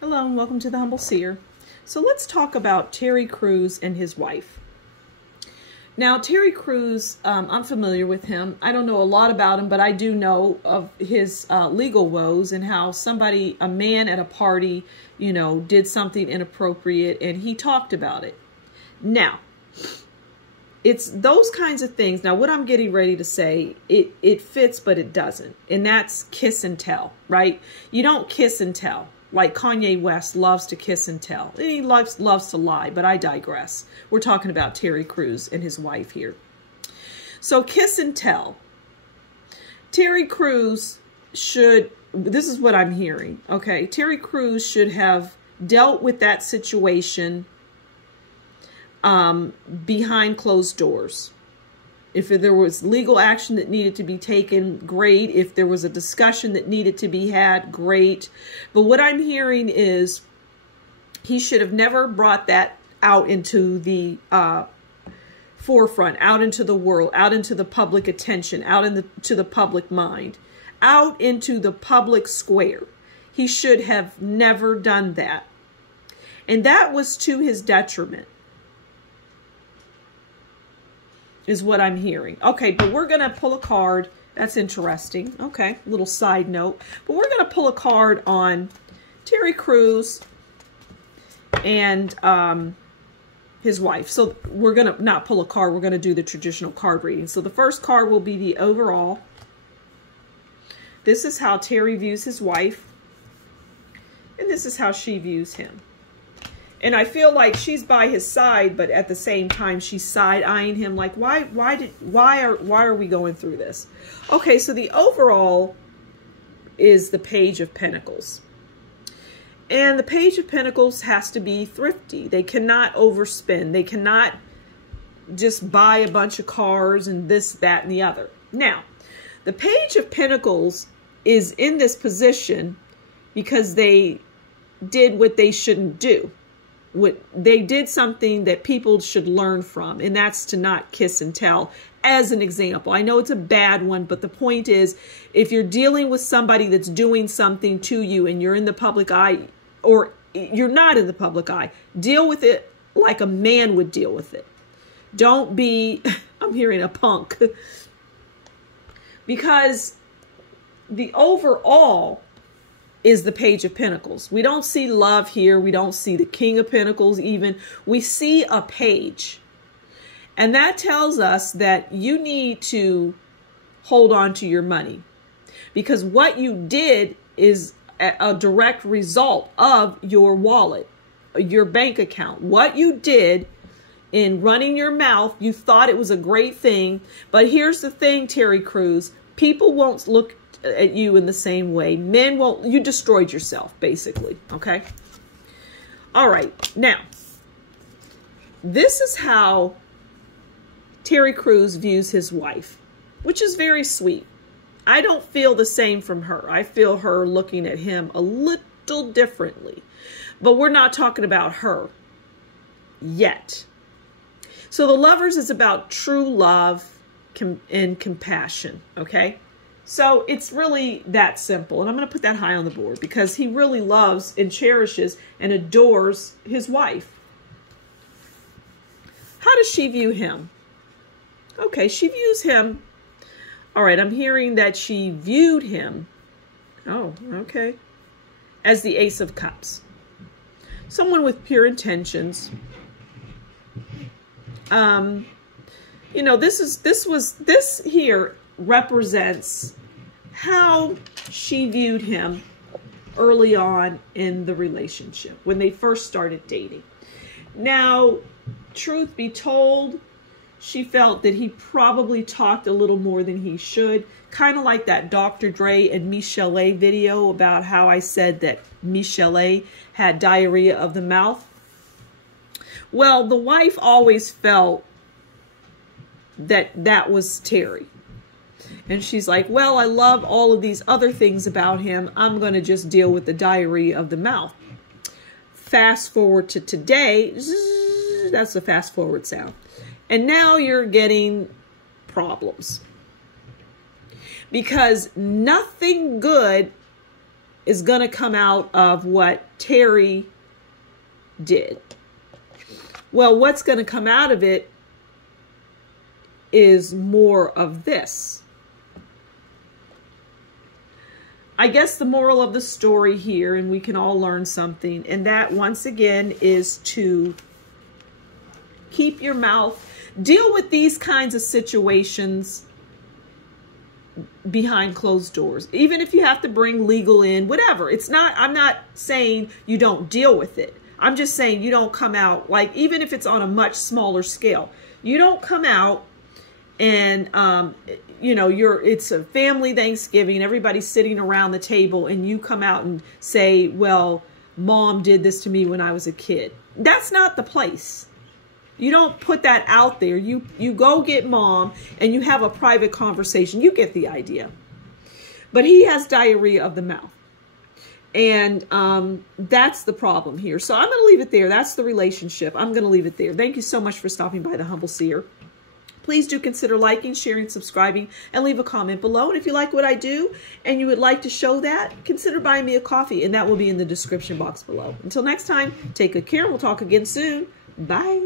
Hello and welcome to the Humble Seer. So let's talk about Terry Crews and his wife. Now, Terry Crews, I'm familiar with him. I don't know a lot about him, but I do know of his legal woes and how a man at a party, did something inappropriate and he talked about it. Now, it's those kinds of things. Now, what I'm getting ready to say, it fits, but it doesn't. And that's kiss and tell, right? You don't kiss and tell. Like Kanye West loves to kiss and tell. And he loves to lie, but I digress. We're talking about Terry Crews and his wife here. So kiss and tell. Terry Crews this is what I'm hearing, okay? Terry Crews should have dealt with that situation behind closed doors. If there was legal action that needed to be taken, great. If there was a discussion that needed to be had, great. But what I'm hearing is he should have never brought that out into the forefront, out into the world, out into the public attention, out into the public mind, out into the public square. He should have never done that. And that was to his detriment, is what I'm hearing. Okay, but we're going to pull a card. That's interesting. Okay, little side note. But we're going to pull a card on Terry Crews and his wife. So we're going to not pull a card. We're going to do the traditional card reading. So the first card will be the overall. This is how Terry views his wife. And this is how she views him. And I feel like she's by his side, but at the same time, she's side-eyeing him. Like, why are we going through this? Okay, so the overall is the Page of Pentacles. And the Page of Pentacles has to be thrifty. They cannot overspend. They cannot just buy a bunch of cars and this, that, and the other. Now, the Page of Pentacles is in this position because they did what they shouldn't do. They did something that people should learn from, and that's to not kiss and tell, as an example. I know it's a bad one, but the point is, if you're dealing with somebody that's doing something to you and you're in the public eye, or you're not in the public eye, deal with it like a man would deal with it. Don't be, I'm hearing a punk, because the overall is the Page of Pentacles. We don't see love here. We don't see the King of Pentacles even. We see a page. And that tells us that you need to hold on to your money. Because what you did is a direct result of your wallet, your bank account. What you did in running your mouth, you thought it was a great thing. But here's the thing, Terry Crews. People won't look at you in the same way. Men won't. You destroyed yourself, basically. Okay. All right. Now, this is how Terry Crews views his wife, which is very sweet. I don't feel the same from her. I feel her looking at him a little differently, but we're not talking about her yet. So the Lovers is about true love and compassion. Okay. So it's really that simple. And I'm going to put that high on the board because he really loves and cherishes and adores his wife. How does she view him? Okay, she views him. All right, I'm hearing that she viewed him. Oh, okay. As the Ace of Cups. Someone with pure intentions. This here represents how she viewed him early on in the relationship when they first started dating. Now, truth be told, she felt that he probably talked a little more than he should, kind of like that Dr. Dre and Michelle video about how I said that Michelle had diarrhea of the mouth. Well, the wife always felt that that was Terry. And she's like, well, I love all of these other things about him. I'm going to just deal with the diarrhea of the mouth. Fast forward to today. Zzz, that's the fast forward sound. And now you're getting problems. Because nothing good is going to come out of what Terry did. Well, what's going to come out of it is more of this. I guess the moral of the story here, and we can all learn something, and that once again is to keep your mouth, deal with these kinds of situations behind closed doors. Even if you have to bring legal in, whatever. It's not, I'm not saying you don't deal with it. I'm just saying you don't come out, like, even if it's on a much smaller scale, you don't come out and, you know, it's a family Thanksgiving, everybody's sitting around the table, and you come out and say, well, mom did this to me when I was a kid. That's not the place. You don't put that out there. You go get mom and you have a private conversation. You get the idea. But he has diarrhea of the mouth. And that's the problem here. So I'm going to leave it there. That's the relationship. I'm going to leave it there. Thank you so much for stopping by the Humble Seer. Please do consider liking, sharing, subscribing, and leave a comment below. And if you like what I do and you would like to show that, consider buying me a coffee, and that will be in the description box below. Until next time, take good care. We'll talk again soon. Bye.